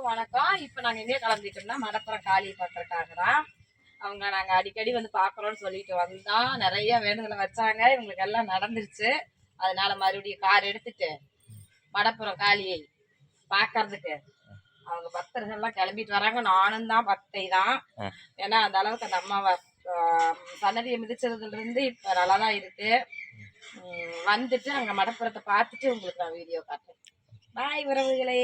எல்லாருக்கும் வணக்கம். இப்போ நாங்கள் எங்கே கிளம்பிட்டோம்னா மடப்புறம் காளியை பார்க்கறதுக்காக தான் அவங்க நாங்கள் அடிக்கடி வந்து பார்க்குறோன்னு சொல்லிட்டு வந்தோம் நிறைய வேண்டுதலை வச்சாங்க. இவங்களுக்கு எல்லாம் நடந்துருச்சு. அதனால மறுபடியும் கார் எடுத்துட்டு மடப்புறம் காளியை பார்க்கறதுக்கு அவங்க பக்தர்கள்லாம் கிளம்பிட்டு வராங்க. நானும் தான் பக்தை தான். ஏன்னா அந்த அளவுக்கு அந்த அம்மாவை சன்னதியை மிதிச்சதுல இருந்து இப்போ நல்லா தான் இருக்கு வந்துட்டு அங்கே மடப்புறத்தை பார்த்துட்டு உங்களுக்கு நான் வீடியோ காட்டுறேன். பாய் உறவுகளே.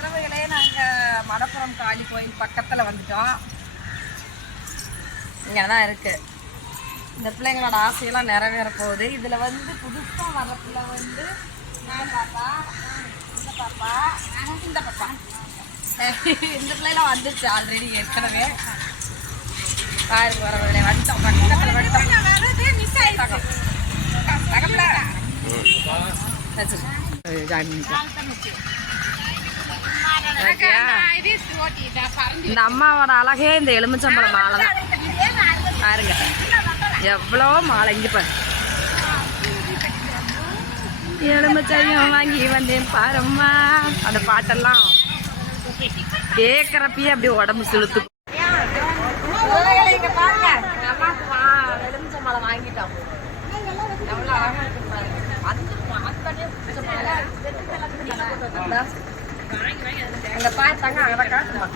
உறவுகளே நாங்கள் மடப்புறம் காளி கோயில் பக்கத்தில் வந்துட்டோம். இங்கே தான் இருக்கு. இந்த பிள்ளைங்களோட ஆசையெல்லாம் நிறைவேற போகுது. இதில் வந்து புதுசாக வர பிள்ளை வந்து நான் பாப்பா இந்த பாப்பா இந்த பாப்பா. இந்த பிள்ளைலாம் வந்துருச்சு ஆல்ரெடி ஏற்கனவே. பாருங்க வரவர்களே வந்துட்டோம். பக்கத்தில் வந்துட்டோம். ஜாயின் இந்த அம்மாவோட அழகே இந்த எலுமிச்சம்பழம் மாலை தான். பாருங்க. எவ்வளோ மாலை இங்க பாரு. எலுமிச்சையும் வாங்கி வந்தேன் பாரம்மா. அந்த பாட்டெல்லாம் கேட்குறப்பயே அப்படியே உடம்பு செலுத்து. எலுமிச்சம்பழம் வாங்கிட்டோம். எவ்வளோ அழகா இருக்கு பாருங்க. அந்த அங்க பார்த்தாங்க அங்கே காட்டுமா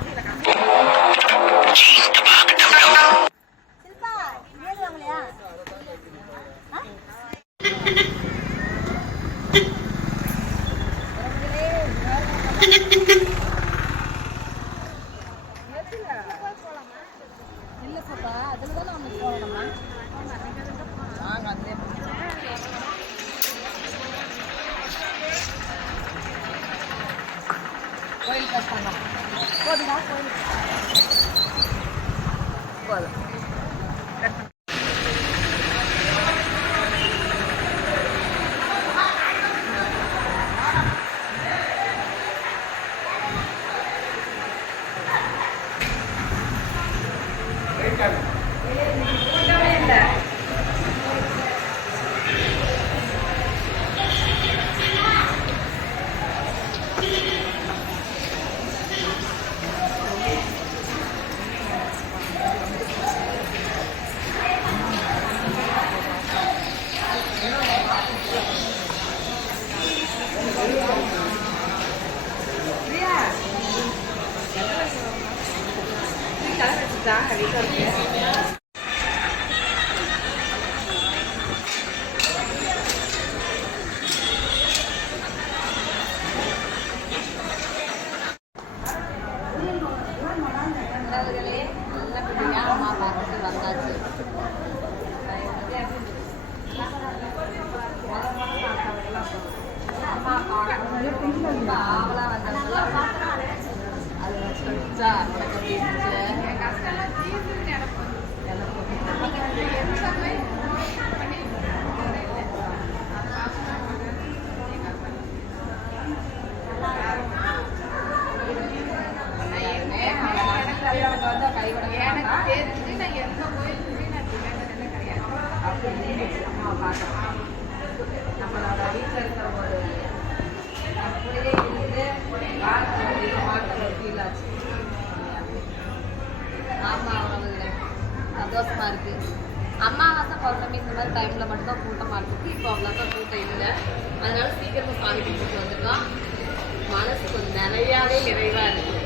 இல்ல பாப்பா அதுல தானே அவங்க போகணுமா? வாங்க அதுலயே கோயில் 过了。உறவுகளே நல்லபடியாக அம்மா பார்த்துட்டு நம்மளோட வீட்டில் இருக்கிற ஒரு அப்படியே இருந்து வாழ்க்கை வாழ்க்கை ஒரு ஃபீல் ஆச்சு ஆமாம் அவங்களுக்கு சந்தோஷமா இருக்கு அம்மாவாசை பௌர்ணமி இந்த மாதிரி டைமில் மட்டும்தான் கூட்டமாக இருக்குது இப்போ அவ்வளோதான் கூட்டம் இல்லை அதனால சீக்கிரமாக சாமி கும்பிட்டு வந்துட்டோம் மனசு கொஞ்சம் நிறையாவே இருக்குது